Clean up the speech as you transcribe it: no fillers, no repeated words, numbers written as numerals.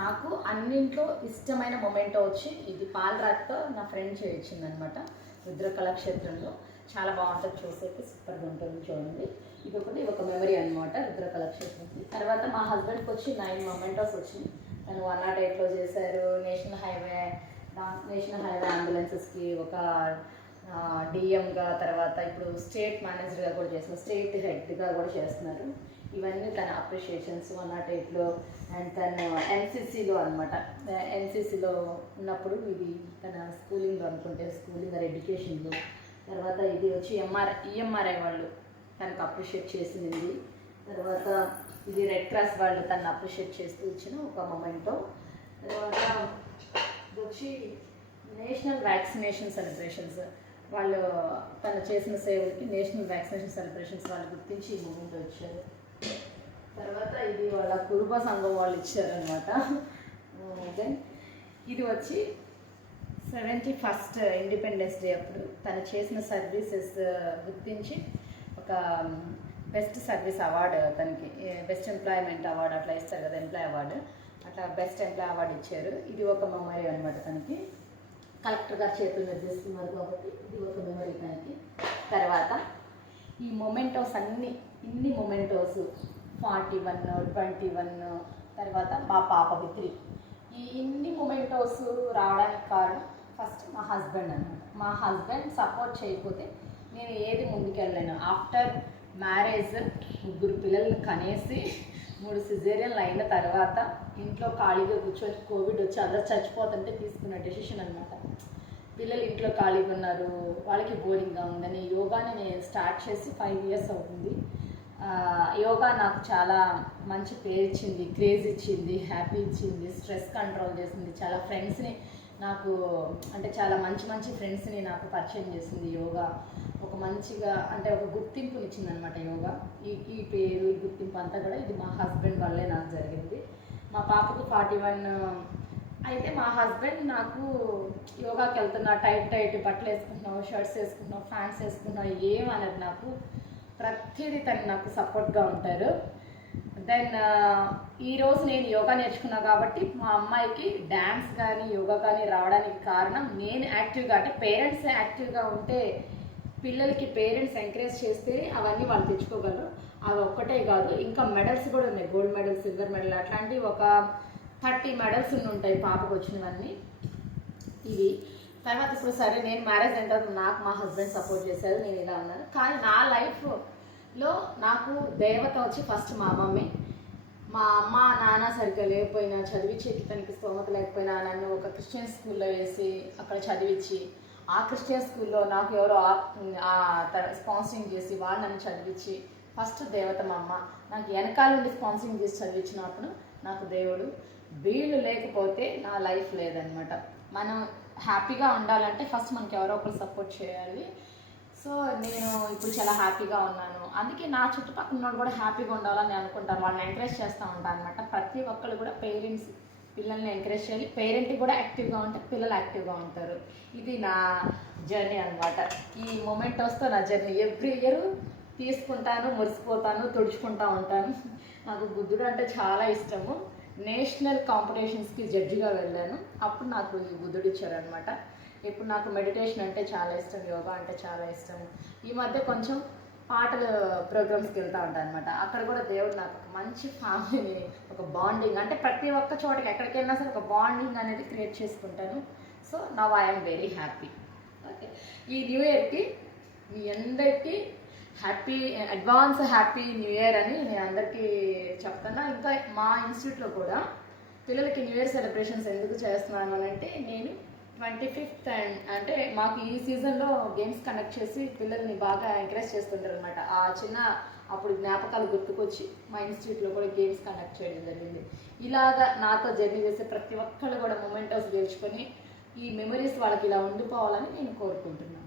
నాకు అన్నింట్లో ఇష్టమైన మొమెంటో వచ్చి ఇది పాలరాతితో నా ఫ్రెండ్ చేయించిందనమాట. రుద్ర కళాక్షేత్రంలో చాలా బాగుంటుంది, చూసేకి సూపర్గా ఉంటుంది. చూడండి, ఇది ఒక మెమరీ అనమాట రుద్ర కళాక్షేత్రంకి. తర్వాత మా హస్బెండ్కి వచ్చి 9 మొమెంటోస్ వచ్చినాయి. తను 108లో చేశారు. నేషనల్ హైవే అంబులెన్సెస్కి ఒక డిఎంగా, తర్వాత ఇప్పుడు స్టేట్ మేనేజర్గా కూడా చేస్తున్నారు, స్టేట్ హెడ్గా కూడా చేస్తున్నారు. ఇవన్నీ తన అప్రిషియేషన్స్ 108లో. అండ్ తను ఎన్సీసీలో అనమాట, ఎన్సీసీలో ఉన్నప్పుడు ఇది తన స్కూలింగ్లో అనుకుంటే, స్కూలింగ్ ఆర్ ఎడ్యుకేషన్లో. తర్వాత ఇది వచ్చి ఈఎంఆర్ఐ వాళ్ళు తనకు అప్రిషియేట్ చేసింది. తర్వాత ఇది రెడ్ క్రాస్ వాళ్ళు తను అప్రిషియేట్ చేస్తూ ఇచ్చిన ఒక మొమెంటో. తర్వాత ఇది వచ్చి నేషనల్ వ్యాక్సినేషన్ సెలబ్రేషన్స్, వాళ్ళు తను చేసిన సేవలకి నేషనల్ వ్యాక్సినేషన్ సెలబ్రేషన్స్ వాళ్ళు గుర్తించి ఈ మూమెంట్ వచ్చారు. తర్వాత ఇది వాళ్ళ కురుబ సంఘం వాళ్ళు ఇచ్చారనమాట. దెన్ ఇది వచ్చి 71st ఇండిపెండెన్స్ డే అప్పుడు తను చేసిన సర్వీసెస్ గుర్తించి ఒక బెస్ట్ సర్వీస్ అవార్డు, తనకి బెస్ట్ ఎంప్లాయ్మెంట్ అవార్డు అట్లా ఇస్తారు కదా, ఎంప్లాయ్ అవార్డు, అట్లా బెస్ట్ ఎంప్లాయ్ అవార్డు ఇచ్చారు. ఇది ఒక మెమరీ అనమాట తనకి. కలెక్టర్ గారు చేతులు మీద చేస్తున్నారు కాబట్టి ఇది ఒక మెమరీ తనకి. తర్వాత ఈ మొమెంటోస్ ఇన్ని మొమెంటోస్ 41, 21, తర్వాత మా పాపకి 3, ఈ ఇన్ని మొమెంటోస్ రావడానికి కారణం ఫస్ట్ మా హస్బెండ్ అనమాట. మా హస్బెండ్ సపోర్ట్ చేయకపోతే నేను ఏది ముందుకెళ్ళలేను. ఆఫ్టర్ మ్యారేజ్ 3 పిల్లల్ని కనేసి 3 సిజేరియన్లు అయిన తర్వాత ఇంట్లో ఖాళీగా కూర్చొని కోవిడ్ వచ్చి అందరూ చచ్చిపోతుంటే తీసుకున్న డెసిషన్ అనమాట. పిల్లలు ఇంట్లో ఖాళీగా ఉన్నారు, వాళ్ళకి బోరింగ్గా ఉందని యోగాని నేను స్టార్ట్ చేసి 5 years అవుతుంది. యోగా నాకు చాలా మంచి పేరు ఇచ్చింది, క్రేజ్ ఇచ్చింది, హ్యాపీ ఇచ్చింది, స్ట్రెస్ కంట్రోల్ చేసింది. చాలా ఫ్రెండ్స్ని నాకు అంటే చాలా మంచి ఫ్రెండ్స్ని నాకు పరిచయం చేసింది యోగా. ఒక మంచిగా అంటే ఒక గుర్తింపుని ఇచ్చింది అనమాట యోగా. ఈ పేరు, ఈ గుర్తింపు అంతా కూడా ఇది మా హస్బెండ్ వల్లే నాకు జరిగింది. మా పాపకు 41 అయితే మా హస్బెండ్ నాకు యోగాకి వెళ్తున్నా, టైట్ బట్టలు వేసుకుంటున్నావు, షర్ట్స్ వేసుకుంటున్నావు, ఫ్యాన్స్ వేసుకుంటున్నావు ఏమన్నది నాకు ప్రతిదీ తను నాకు సపోర్ట్గా ఉంటారు. దెన్ ఈరోజు నేను యోగా నేర్చుకున్నా కాబట్టి మా అమ్మాయికి డ్యాన్స్ కానీ యోగా కానీ రావడానికి కారణం నేను యాక్టివ్గా, అంటే పేరెంట్స్ యాక్టివ్గా ఉంటే పిల్లలకి పేరెంట్స్ ఎంకరేజ్ చేస్తే అవన్నీ వాళ్ళు తెచ్చుకోగలరు. అవి ఒక్కటే కాదు, ఇంకా మెడల్స్ కూడా ఉన్నాయి, గోల్డ్ మెడల్, సిల్వర్ మెడల్, అట్లాంటివి ఒక 30 మెడల్స్ ఉంటాయి పాపకు వచ్చినవన్నీ ఇవి. తర్వాత ఇప్పుడు సరే నేను మ్యారేజ్ అయిన తర్వాత నాకు మా హస్బెండ్ సపోర్ట్ చేశారు, నేను ఇలా ఉన్నాను. కానీ నా లైఫ్లో నాకు దేవత వచ్చి ఫస్ట్ మా మమ్మీ. మా అమ్మ నాన్న సరిగ్గా లేకపోయినా, చదివించేకి తనకి స్తోమత లేకపోయినా నన్ను ఒక క్రిస్టియన్ స్కూల్లో వేసి అక్కడ చదివించి, ఆ క్రిస్టియన్ స్కూల్లో నాకు ఎవరో స్పాన్సరింగ్ చేసి వాళ్ళు నన్ను చదివించి, ఫస్ట్ దేవత మా అమ్మ. నాకు వెనకాల నుండి స్పాన్సరింగ్ చేసి చదివించినప్పుడు నాకు దేవుడు. వీళ్ళు లేకపోతే నా లైఫ్ లేదనమాట. మనం హ్యాపీగా ఉండాలంటే ఫస్ట్ మనకి ఎవరో ఒకరు సపోర్ట్ చేయాలి. సో నేను ఇప్పుడు చాలా హ్యాపీగా ఉన్నాను. అందుకే నా చుట్టుపక్కల ఉన్నోడు కూడా హ్యాపీగా ఉండాలని అనుకుంటారు, వాళ్ళని ఎంకరేజ్ చేస్తూ ఉంటాను అనమాట. ప్రతి ఒక్కరు కూడా పేరెంట్స్ పిల్లల్ని ఎంకరేజ్ చేయాలి, పేరెంట్ కూడా యాక్టివ్గా ఉంటే పిల్లలు యాక్టివ్గా ఉంటారు. ఇది నా జర్నీ అనమాట. ఈ మొమెంటోస్తో నా జర్నీ ఎవ్రీ ఇయర్ తీసుకుంటాను, మురిసిపోతాను, తుడుచుకుంటూ ఉంటాను. నాకు బుద్ధుడు అంటే చాలా ఇష్టము. నేషనల్ కాంపిటీషన్స్కి జడ్జిగా వెళ్ళాను, అప్పుడు నాకు ఈ బుద్ధుడు ఇచ్చారనమాట. ఇప్పుడు నాకు మెడిటేషన్ అంటే చాలా ఇష్టం, యోగా అంటే చాలా ఇష్టం. ఈ మధ్య కొంచెం పాటల ప్రోగ్రామ్స్కి వెళ్తూ ఉంటాను అనమాట. అక్కడ కూడా దేవుడు నాకు ఒక మంచి ఫ్యామిలీని, ఒక బాండింగ్, అంటే ప్రతి ఒక్క చోటకి ఎక్కడికి వెళ్ళినా సరే ఒక బాండింగ్ అనేది క్రియేట్ చేసుకుంటాను. So now I'm very happy. Okay, ఈ న్యూ ఇయర్కి మీ అందరికీ అడ్వాన్స్ హ్యాపీ న్యూ ఇయర్ అని నేను అందరికీ చెప్తున్నా. ఇంకా మా ఇన్స్టిట్యూట్లో కూడా పిల్లలకి న్యూ ఇయర్ సెలబ్రేషన్స్ ఎందుకు చేస్తున్నాను అని అంటే, నేను 25th అంటే మాకు ఈ సీజన్లో గేమ్స్ కండక్ట్ చేసి పిల్లల్ని బాగా ఎంకరేజ్ చేస్తుంటారు అనమాట. ఆ చిన్న అప్పుడు జ్ఞాపకాలు గుర్తుకొచ్చి మా ఇన్స్టిట్యూట్లో కూడా గేమ్స్ కండక్ట్ చేయడం జరిగింది. ఇలాగా నాతో జర్నీ చేసే ప్రతి ఒక్కళ్ళు కూడా మొమెంటోస్ గెలుచుకొని ఈ మెమరీస్ వాళ్ళకి ఇలా ఉండిపోవాలని నేను కోరుకుంటున్నాను.